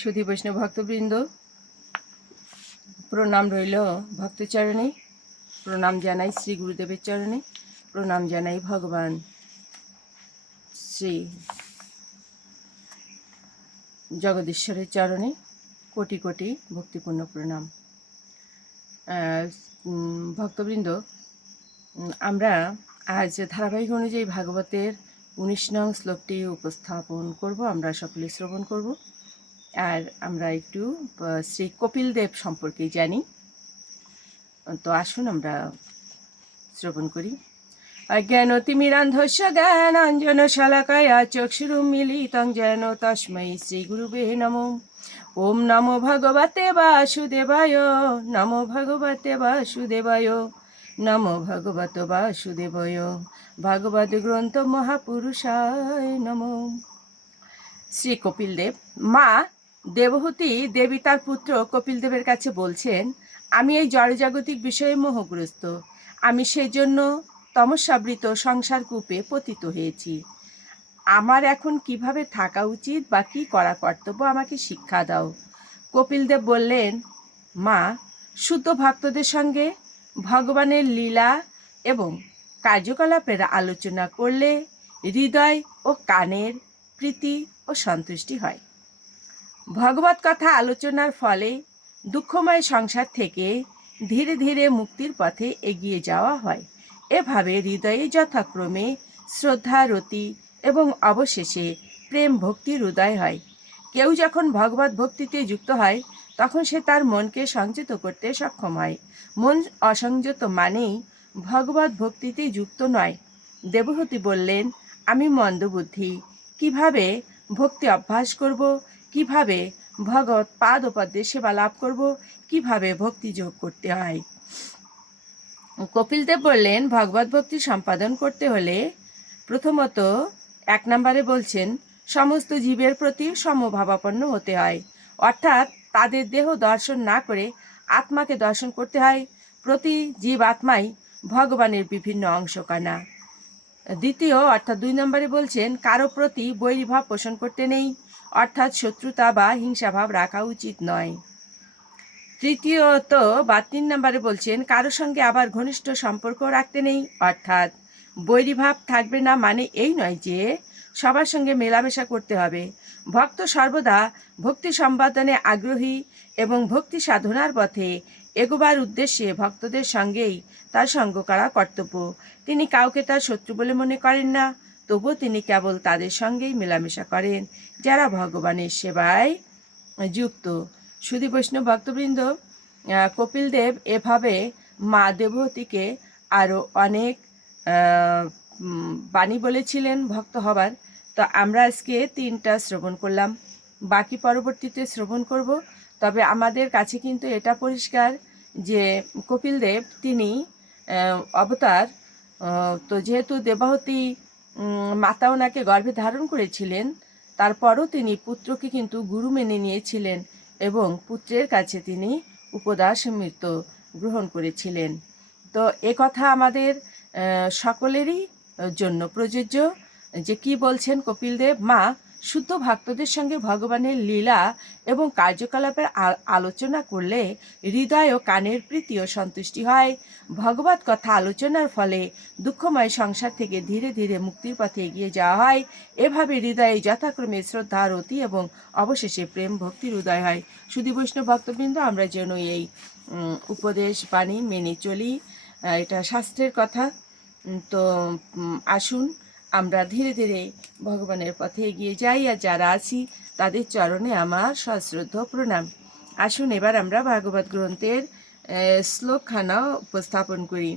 সুধী বৈষ্ণব ভক্তবৃন্দ। প্রণাম রইল ভক্তচরণে। প্রণাম জানাই শ্রী গুরুদেবের চরণে। প্রণাম জানাই ভগবান শ্রী জগদীশ্বরের চরণে। কোটি কোটি ভক্তিপূর্ণ প্রণাম। ভক্তবৃন্দ আমরা আজ ধারাবাহিক অনুযায়ী ভাগবতের উনিশ নং শ্লোকটি উপস্থাপন করব। আমরা সকলে শ্রবণ করব। আর আমরা একটু শ্রী কপিল দেব সম্পর্কে জানি। তো আসুন আমরা শ্রবণ করি। অজ্ঞান তিমিরান্ধস্য জ্ঞান অঞ্জন শালাকায়া চক্ষুরু মিলিতং যেন তস্मै শ্রী গুরুবে নমো। ওম নমো ভগবতে বাসুদেবায়, নমো ভগবতে বাসুদেবায়, নমো ভগবত বাসুদেবায় ভাগবত গ্রন্থ মহাপুরুষায় নমো। শ্রী কপিল দেব, মা দেবহূতি দেবী তার পুত্র কপিল দেবের কাছে বলছেন, আমি এই জড়জাগতিক বিষয়ে মোহগ্রস্ত। আমি সেই জন্য তমস্যাবৃত সংসার কূপে পতিত হয়েছি। আমার এখন কীভাবে থাকা উচিত বা কী করা কর্তব্য আমাকে শিক্ষা দাও। কপিল দেব বললেন, মা শুদ্ধ ভক্তদের সঙ্গে ভগবানের লীলা এবং কার্যকলাপের আলোচনা করলে হৃদয় ও কানের প্রীতি ও সন্তুষ্টি হয়। ভগবত কথা আলোচনার ফলে দুঃখময় সংসার থেকে ধীরে ধীরে মুক্তির পথে এগিয়ে যাওয়া হয়। এভাবে হৃদয়ে যথাক্রমে শ্রদ্ধা, রতি এবং অবশেষে প্রেম ভক্তির উদয় হয়। কেউ যখন ভগবত ভক্তিতে যুক্ত হয়, তখন সে তার মনকে সংযত করতে সক্ষম হয়। মন অসংযত মানেই ভগবত ভক্তিতে যুক্ত নয়। দেবহূতি বললেন, আমি মন্দবুদ্ধি। কীভাবে ভক্তি অভ্যাস করব? কীভাবে ভগবত পাদ পদ্মে সেবা লাভ করব? কীভাবে ভক্তি যোগ করতে হয়? কপিল দেব বললেন, ভগবত ভক্তি সম্পাদন করতে হলে প্রথমত এক নম্বরে বলছেন, সমস্ত জীবের প্রতি সমভাবাপন্ন হতে হয়। অর্থাৎ তাদের দেহ দর্শন না করে আত্মাকে দর্শন করতে হয়। প্রতি জীব আত্মাই ভগবানের বিভিন্ন অংশ কানা দ্বিতীয় অর্থাৎ দুই নম্বরে বলছেন, কারও প্রতি বৈরীভাব পোষণ করতে নেই। অর্থাৎ শত্রুতা বা হিংসাভাব রাখা উচিত নয়। তৃতীয়ত বা তিন নম্বরে বলছেন কারোর সঙ্গে আবার ঘনিষ্ঠ সম্পর্ক রাখতে নেই, অর্থাৎ বৈরীভাব থাকবে না মানে এই নয় যে সবার সঙ্গে মেলামেশা করতে হবে। ভক্ত সর্বদা ভক্তি সম্পাদনে আগ্রহী এবং ভক্তি সাধনার পথে এগোবার উদ্দেশ্যে ভক্তদের সঙ্গেই তার সঙ্গ করা কর্তব্য। তিনি কাউকে তার শত্রু বলে মনে করেন না। তবুও তিনি কেবল তাদের সঙ্গেই মেলামেশা করেন, যারা ভগবানের সেবায় যুক্ত। সুধী বৈষ্ণব ভক্তবৃন্দ কপিল দেব এভাবে মা দেবহতীকে আরও অনেক বাণী বলেছিলেন ভক্ত হবার। তো আমরা আজকে তিনটা শ্রবণ করলাম। বাকি পরবর্তীতে শ্রবণ করব। তবে আমাদের কাছে কিন্তু এটা পরিষ্কার যে কপিল দেব তিনি অবতার তো যেহেতু দেবাহতী মাতা ওনাকে গর্ভে ধারণ করেছিলেন। তারপরও তিনি পুত্রকে কিন্তু গুরু মেনে নিয়েছিলেন এবং পুত্রের কাছে তিনি উপদাস মৃত্যু গ্রহণ করেছিলেন। তো এ কথা আমাদের সকলেরই জন্য প্রযোজ্য। যে কি বলছেন কপিল দেব? মা শুদ্ধ ভক্তদের সঙ্গে ভগবানের লীলা এবং কার্যকলাপের আলোচনা করলে হৃদয় ও কানের প্রীতি ও সন্তুষ্টি হয়। ভগবত কথা আলোচনার ফলে দুঃখময় সংসার থেকে ধীরে ধীরে মুক্তির পথে এগিয়ে যাওয়া হয়। এভাবে হৃদয়ে যথাক্রমে শ্রদ্ধা রতি এবং অবশেষে প্রেম ভক্তির উদয় হয়। শুধু বৈষ্ণব ভক্তবৃন্দ, আমরা যেন এই উপদেশ বাণী মেনে চলি। এটা শাস্ত্রের কথা। তো আসুন। আমরা ধীরে ধীরে ভগবানের পথে এগিয়ে যাই আর যারা আছি, তাদের চরণে আমার সশ্রদ্ধ প্রণাম। আসুন এবার আমরা ভাগবত গ্রন্থের শ্লোকখানা উপস্থাপন করি।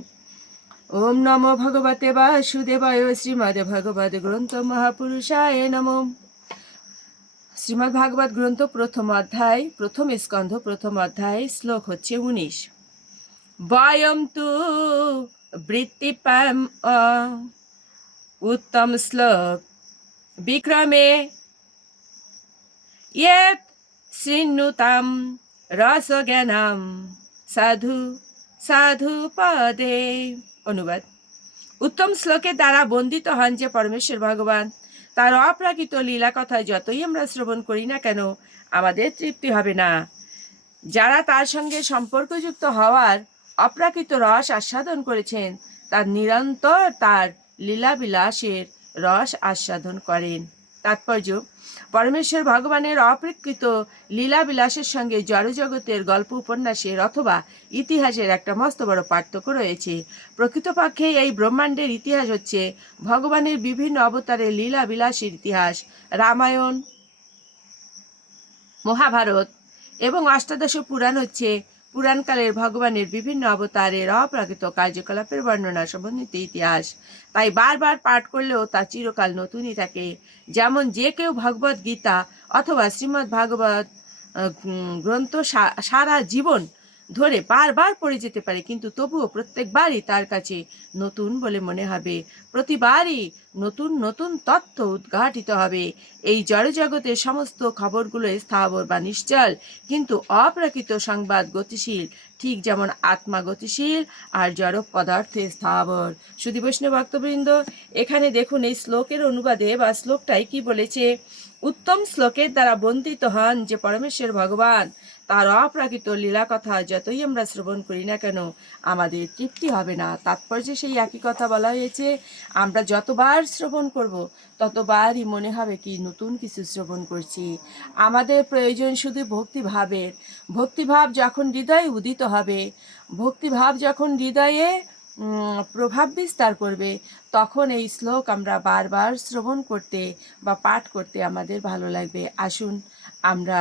ওম নমো ভগবতে বাসুদেবায় শ্রীমদ ভগবত গ্রন্থ মহাপুরুষায় নমঃ। শ্রীমদ্ ভাগবত গ্রন্থ প্রথম অধ্যায়, প্রথম স্কন্ধ, প্রথম অধ্যায়, শ্লোক হচ্ছে উনিশ। বয়ম তু বৃত্তিপাম উত্তম শ্লোক বিক্রমে ইয়েত শৃণুতাম রসজ্ঞানাম সাধু সাধু পদে অনুবাদ উত্তম শ্লোকের দ্বারা বন্দিত হন যে পরমেশ্বর ভগবান। তার অপ্রাকৃত লীলা কথা যতই আমরা শ্রবণ করি না কেন, আমাদের তৃপ্তি হবে না। যারা তার সঙ্গে সম্পর্কযুক্ত হওয়ার অপ্রাকৃত রস আস্বাদন করেছেন, তার নিরন্তর তার লীলাবিলাসের রস আস্বাদন করেন। তাৎপর্য, পরমেশ্বর ভগবানের অপ্রকৃত লীলাবিলাসের সঙ্গে জড়জগতের গল্প উপন্যাসের অথবা ইতিহাসের একটা মস্ত বড় পার্থক্য রয়েছে। প্রকৃতপক্ষে এই ব্রহ্মাণ্ডের ইতিহাস হচ্ছে ভগবানের বিভিন্ন অবতারের লীলা বিলাসের ইতিহাস, রামায়ণ, মহাভারত এবং অষ্টাদশ পুরাণ হচ্ছে পুরাণকালের ভগবানের বিভিন্ন অবতারের অপ্রাকৃত কার্যকলাপের বর্ণনা সম্বন্ধিত ইতিহাস। তাই বারবার পাঠ করলেও তা চিরকাল নতুনই থাকে। যেমন যে কেউ ভগবত গীতা অথবা শ্রীমদ্ ভাগবত গ্রন্থ সারা জীবন ধরে বারবার পড়ে যেতে পারে, কিন্তু তবুও প্রত্যেকবারই তার কাছে নতুন বলে মনে হবে। প্রতিবারই নতুন নতুন তথ্য উদ্ঘাটিত হবে। এই জড়জগতের সমস্ত খবরগুলো স্থাবর বা নিশ্চল, কিন্তু অপ্রাকৃত সংবাদ গতিশীল, ঠিক যেমন আত্মা গতিশীল আর জড় পদার্থে স্থাবর। শুধু বৈষ্ণব ভক্তবৃন্দ, এখানে দেখুন এই শ্লোকের অনুবাদে বা শ্লোকটাই কি বলেছে? উত্তম শ্লোকের দ্বারা বন্দিত হন যে পরমেশ্বর ভগবান। তার অপ্রাকৃত লীলা কথা যতই আমরা শ্রবণ করি না কেন, আমাদের তৃপ্তি হবে না। তাৎপর্যে সেই একই কথা বলা হয়েছে, আমরা যতবার শ্রবণ করব, ততবারই মনে হবে কি নতুন কিছু শ্রবণ করছি। আমাদের প্রয়োজন শুধু ভক্তিভাবের। ভক্তিভাব যখন হৃদয়ে উদিত হবে, ভক্তিভাব যখন হৃদয়ে প্রভাব বিস্তার করবে, তখন এই শ্লোক আমরা বারবার শ্রবণ করতে বা পাঠ করতে আমাদের ভালো লাগবে। আসুন, আমরা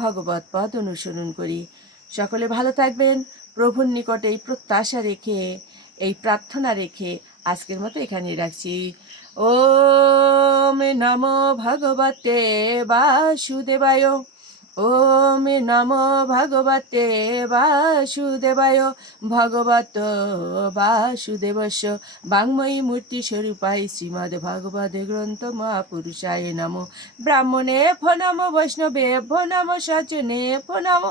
ভগবত পদ অনুসরণ করি। সকলে ভালো থাকবেন। প্রভুর নিকটে এই প্রত্যাশা রেখে, এই প্রার্থনা রেখে আজকের মতো এখানে রাখছি। ওম নমো ভগবতে বাসুদেবায়। ওম নমো ভগবতে বাসুদেবায়, ভগবত বাসুদেবস্য, বাংময়ী মূর্তি স্বরূপাই শ্রীমদ্ ভগবদ গ্রন্থ মহাপুরুষায় নমো। ব্রাহ্মণে ফো নম, বৈষ্ণবে ভো নম সচনে ফো নম,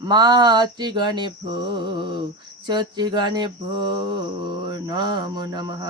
মাতৃগণে ভো চত্রিগণে ভো নমো নমঃ।